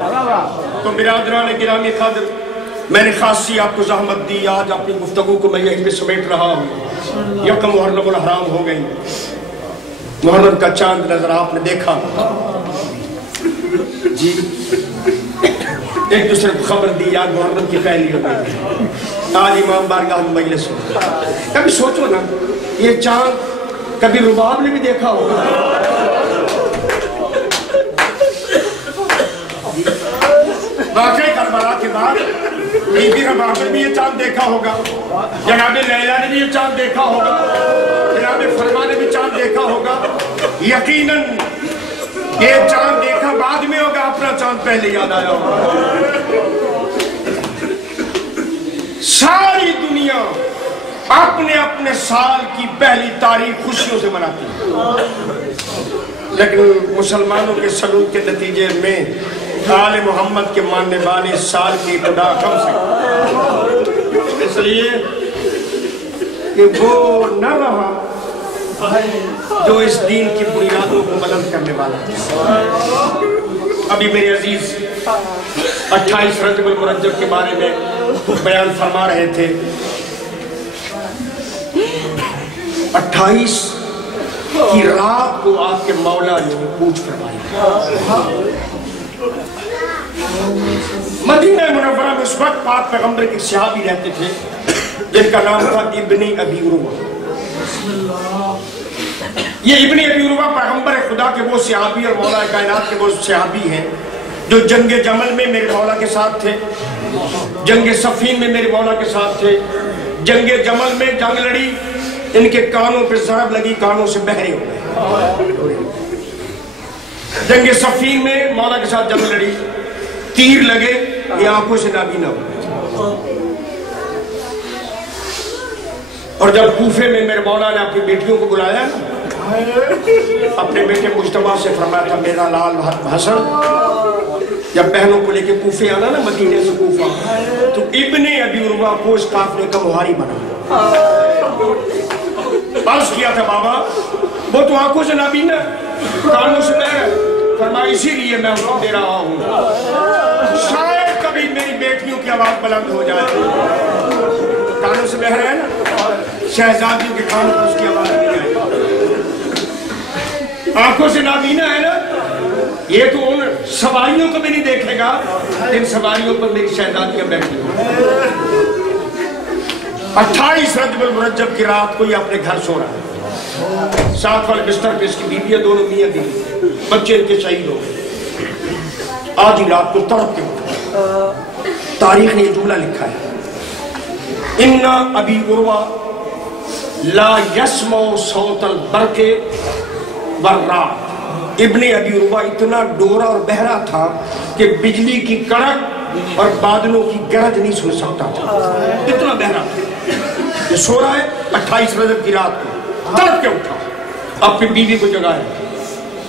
تو برادران گرامی قدر، میں نے خاصی آپ کو زحمت دی، آج اپنی گفتگو کو میں یہیں پہ سمیٹ رہا ہوں۔ یکم محرم الحرام ہو گئی، محرم کا چاند نظر آپ نے دیکھا جی، ایک دوسرے کو خبر دی، آج محرم کی پہلی ہو گئی، آج امام بارگاہ مجلس ہو۔ کبھی سوچو نا، یہ چاند کبھی رباب نے بھی دیکھا ہوگا؟ واقعی کربلا کے بعد بی بی رباب نے بھی یہ چاند دیکھا ہوگا، جناب لیلہ نے بھی یہ چاند دیکھا ہوگا، جناب فرما نے بھی چاند دیکھا ہوگا۔ یقیناً یہ چاند دیکھا بعد میں ہوگا، اپنا چاند پہلے یاد آیا ہوگا۔ ساری دنیا اپنے اپنے سال کی پہلی تاریخ خوشیوں سے مناتی ہے، لیکن مسلمانوں کے سلوک کے نتیجے میں آل محمد کے ماننے والے سال کی ابتدا کم سے، اس لیے کہ وہ نہ رہا جو اس دین کی بنیادوں کو بلند کرنے والا ہے۔ ابھی میرے عزیز 28 رجب المرجب کے بارے میں بیان فرما رہے تھے۔ 28 کی رات کو آپ کے مولا نے پوچھ فرمائی۔ مدینہ منورہ میں اس وقت پاک پیغمبر کے صحابی رہتے تھے جن کا نام تھا ابن ابی عروہ۔ یہ ابن ابی عروہ پیغمبر خدا کے وہ صحابی اور مولا کائنات کے وہ صحابی ہیں جو جنگ جمل میں میرے مولا کے ساتھ تھے، جنگ صفین میں میرے مولا کے ساتھ تھے۔ جنگ جمل میں جنگ لڑی، ان کے کانوں پہ ضرب لگی، کانوں سے بہرے ہو گئے۔ جنگ صفین میں مولا کے ساتھ جنگ لڑی، تیر لگے، یہ آنکھوں سے نابینا ہو۔ اور جب کوفے میں میرے مولا نے اپنی بیٹیوں کو بلایا نا، اپنے بیٹے مجتبیٰ سے فرمایا تھا میرا لال حسن جب بہنوں کو لے کے کوفے آنا نا، مدینے سے کوفہ، تو ابن ابی عروہ کو اس قافلے کا مہاری بنا۔ عرض کیا تھا بابا وہ تو آنکھوں سے نابینا، کانوں سے بہرا، فرمایا اسی لیے میں حکم دے رہا ہوں شاید کبھی میری بیٹیوں کی آواز بلند ہو جائے۔ کانوں سے بہرا ہے نا، شہزادیوں کے کانوں پر اس کی آواز نہیں آئے۔ آنکھوں سے نابینا ہے نا، یہ تو ان سواریوں کو بھی نہیں دیکھے گا ان سواریوں پر میری شہزادیاں بیٹھی ہوں۔ 28 رجب المرجب کی رات کو یہ اپنے گھر سو رہا ہے، ساتھ والے بستر پہ اس کی بیوی ہے، دونوں میاں بیوی، بچے ان کے شہید ہو گئے۔ آدھی رات کو تڑپ کے اٹھا، تاریخ نے یہ جملہ لکھا ہے، ان ابی عروہ لا یسمع صوت البرق والرعد۔ ابن ابی عروہ اتنا ڈورا اور بہرا تھا کہ بجلی کی کڑک اور بادلوں کی گرج نہیں سن سکتا تھا، اتنا بہرا تھا۔ یہ سو رہا ہے 28 رجب کی رات کو، تڑپ کے اٹھا، اپنی بیوی کو جگایا۔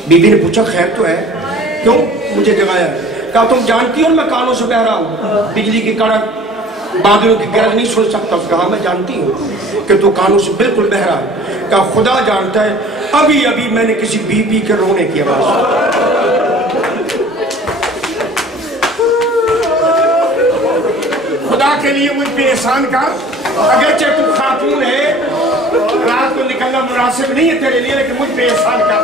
بیوی نے پوچھا خیر تو ہے، کیوں مجھے جگایا؟ کہا تم جانتی ہو میں کانوں سے بہرا ہوں، بجلی کی کڑک بادلوں کی گرج نہیں سن سکتا۔ اس کہا میں جانتی ہوں کہ تو کانوں سے بالکل بہرا ہے۔ کہا خدا جانتا ہے ابھی ابھی میں نے کسی بی بی کے رونے کی آواز خدا کے لیے مجھ پہ احسان کر، اگرچہ تو خاتون ہے، رات کو نکلنا مناسب نہیں ہے تیرے لیے، لیکن مجھ پہ احسان کر،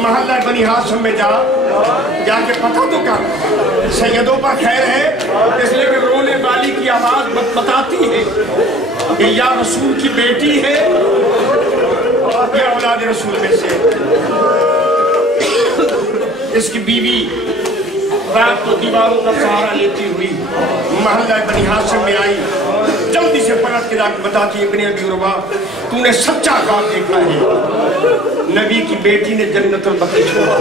محلہ بنی ہاشم میں جا کے پتہ تو کر سیدوں پر خیر ہے، اس لیے کہ رونے والی کی آواز بتاتی ہے کہ یا رسول کی بیٹی ہے یا اولاد رسول میں سے۔ اس کی بیوی رات کو دیواروں کا سہارا لیتی ہوئی محلہ بنی ہاشم میں آئی، جلدی سے پلٹ کے بتاتی ابن ابی عروہ تو نے سچا خواب دیکھا ہے، نبی کی بیٹی نے جنت البقیع چھوڑا،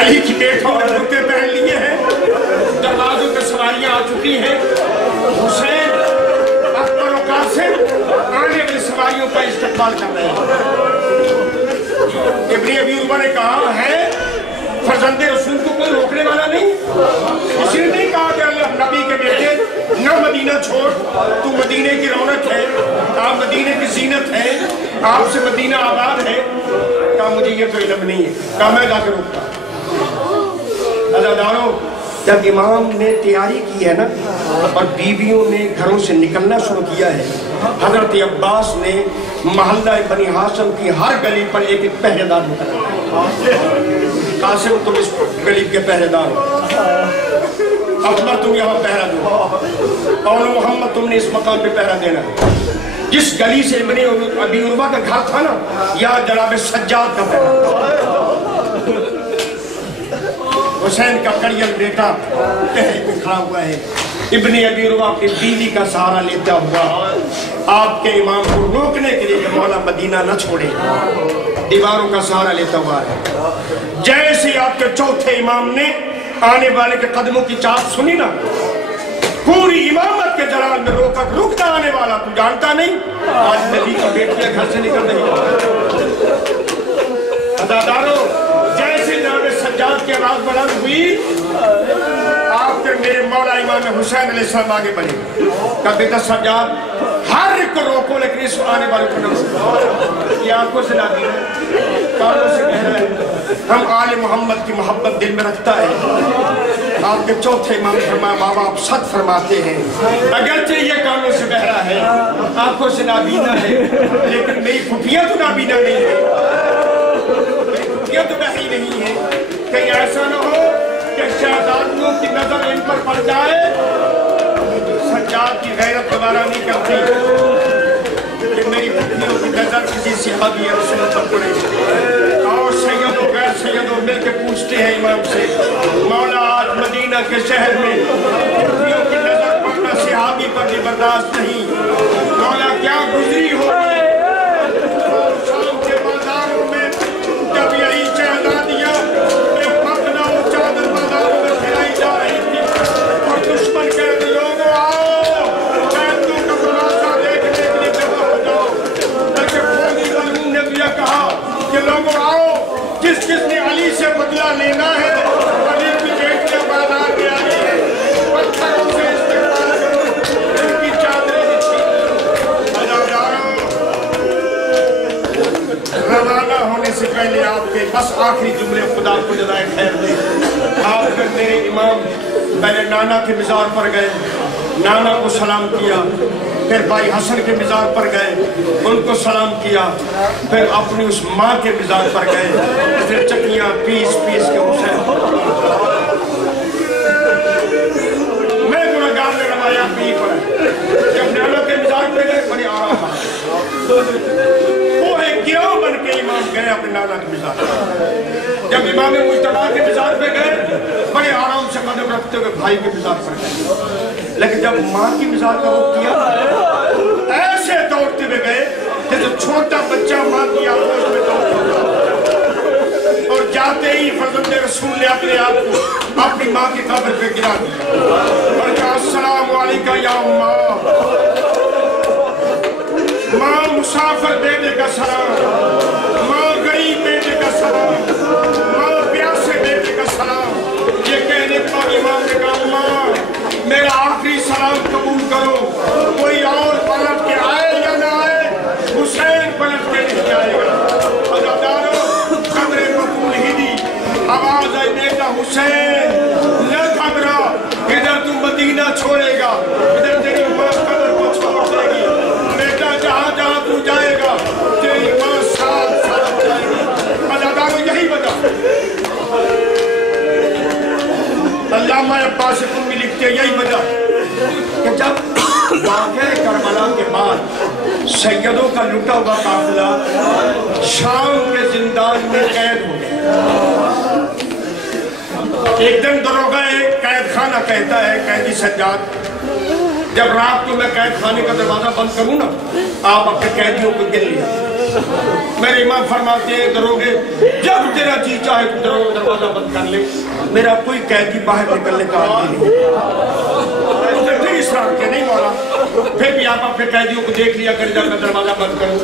علی کی بیٹوں نے جوتے پہن لیے ہیں، دروازوں پہ سواریاں آ چکی ہیں، حسین اکبر و قاسم آنے والی سواریوں کا استقبال کر رہے ہیں۔ ابن ابی عروہ نے کہا ہے فرزند رسول کو کوئی روکنے والا نہیں، کسی نے نہیں کہا کہ اللہ نبی کے بیٹے نہ مدینہ چھوڑ، تو مدینہ کی رونق ہے، آپ مدینہ کی زینت ہے، آپ سے مدینہ آباد ہے۔ کہا مجھے یہ تو علم نہیں ہے، کہا میں جا کے روکتا۔ अज़ादारों, जब इमाम ने तैयारी की है ना और बीवियों ने घरों से निकलना शुरू किया है, हजरत अब्बास ने मोहल्ला बनी हाशिम की हर गली पर एक एक पहरेदार मुकर्रर। कासिम तुम इस गली के पहरेदार हो, अकबर तुम यहाँ पहरा दो, और मोहम्मद तुमने इस मकाम पे पहरा देना। जिस गली से इब्ने अबी उर्वा का घर था ना, यहाँ जनाब सज्जाद का पहरा। हुसैन का कड़ियल बेटा पहरे पे खड़ा हुआ है। इब्ने अबी उर्वा अपनी बीवी का सहारा लेता हुआ आपके इमाम को रोकने के लिए मौला मदीना न छोड़े, दीवारों का सहारा लेता हुआ है। जैसे आपके चौथे इमाम ने आने वाले के कदमों की चाल सुनी ना, पूरी इमामत के जलाल में रोकर रुकता आने वाला तू जानता नहीं, आज नबी की बेटियां घर से निकल रही। अज़ादारों, जैसे जनाब सज्जाद की आवाज बुलंद हुई, आपके मेरे मौला इमाम हुसैन अलैहिस्सलाम आगे बढ़े। कहा बेटा सज्जाद, हर एक को रोको लेकिन इस आने वाले को न रोको। ये आंखों से लाती है, कानों से कह रहा है, हम आले मोहम्मद की मोहब्बत दिल में रखता है। आपके चौथे इमाम फरमा माँ बाप सच फरमाते हैं, अगरचे ये कानों से बह रहा है, आंखों से नाबीना है, लेकिन मेरी फुफियाँ तो नाबीना नहीं है, फुफियाँ तो बही नहीं है। कहीं ऐसा न हो कि शहजादियों की नजर इन पर पड़ जाए। सज्जाद की गैरत दोबारा नहीं करती कि मेरी फुफियों की नजर किसी सहाबी रसूल पर पड़े। और सैयदों गैर सैयदों मिल के पूछते हैं इमाम से, मौला आज मदीना के शहर में फुफियों की नजर पड़ना सहाबी पर भी बर्दाश्त नहीं, मौला क्या गुजरी होगी शाम के बाजारों में जब यही शहजादियां अपना चादर बाजारों में फैलाई जा रही थी और दुश्मन कहते लोगों आओ कैदियों का तमाशा देखने के लिए जमा हो जाओ। बल्कि खोदी मलूम ने भी कहा कि लोगों आओ, किस किसने अली से बदला लेना है, अली की बेटियां बाजार में आई है, पत्थरों से इस्तेमाल करो, उनकी चादरें बिछी। रवाना होने से पहले आपके बस आखिरी जुमले खुदा को जज़ाए खैर दे। आप मेरे इमाम पहले नाना के मिज़ार पर गए, नाना को सलाम किया, फिर भाई हसन के मिज़ार पर गए, उनको सलाम किया, फिर अपनी उस माँ के मिज़ार पर गए, फिर चक्कियाँ पीस पीस के उसे मैं गुनहगार ने रवाया पी पड़ा। जब नाना के मिज़ार पे गए बड़ी आराम वो एक गिरोह बन के इमाम गए अपने नाना के मिज़ार। जब इमाम मुज्तबा के मिज़ार पे गए बड़े आराम से कदम रखते हुए भाई के मिज़ार पर गए, लेकिन जब माँ की मिज़ार का रुख किया ऐसे दौड़ते हुए गए जैसे छोटा बच्चा माँ की आगोश में दौड़ता, और जाते ही फर्जंदे रसूल ने अपने आप को अपनी माँ की कब्र पे गिरा दिया और कहा अस्सलामु अलैका या अम्मा। माँ मुसाफिर बेटे का सलाम, माँ गरीब बेटे का सलाम, माँ प्यासे बेटे का सलाम। ये कहने पर इमाम ने कहा माँ मेरा आखिरी सलाम कबूल करो, कोई और पलट के आए या ना आए, हुसैन पलट के नहीं आएगा। अज़ादारों, कब्र कबूल ही दी, आवाज आई बेटा हुसैन न घबरा, इधर तू मदीना छोड़ेगा, इधर तेरी माँ कब्र को छोड़ देगी, बेटा जहाँ जहाँ तू जाएगा तेरी माँ साथ साथ जाएगी। अज़ादारों, यही वजह अल्लामा अब्बास कुम्मी लिखते हैं, यही वजह कि जब वाक़या करबला के बाद सैयदों का लुटा हुआ काफिला शाम के जिंदान में कैद हो गया। एक दिन दरोगा कैद खाना कहता है कैदी सज्जाद, जब रात को मैं कैद खाने का दरवाजा बंद करूं ना, आप अपने कैदियों को गिन लिया। मेरे इमाम फरमाते हैं दरोगे जब तेरा जी चाहे तो दरवाजा बंद कर ले, मेरा कोई कैदी बाहर निकलने का आदमी नहीं। इसरार के नहीं मौला, फिर भी आप अपने कैदियों को देख लिया कर जाकर दरवाजा बंद करो।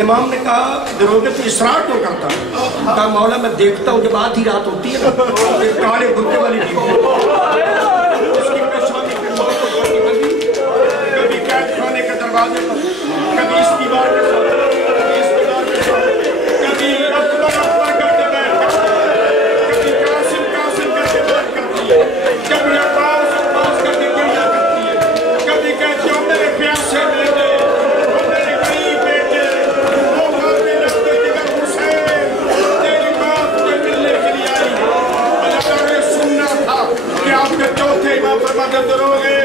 इमाम ने कहा दरोगे तो इसरार क्यों करता? कहा मौला मैं देखता हूँ जब आधी रात होती है ना, काले गुर्दे वाली कभी कैद खाने के दरवाजे पर, कभी इस दीवार के साथ, कभी इस दीवार के साथ, कभी अकबर अकबर करके बैठ, कभी कासिम कासिम करके बैठ, करोगे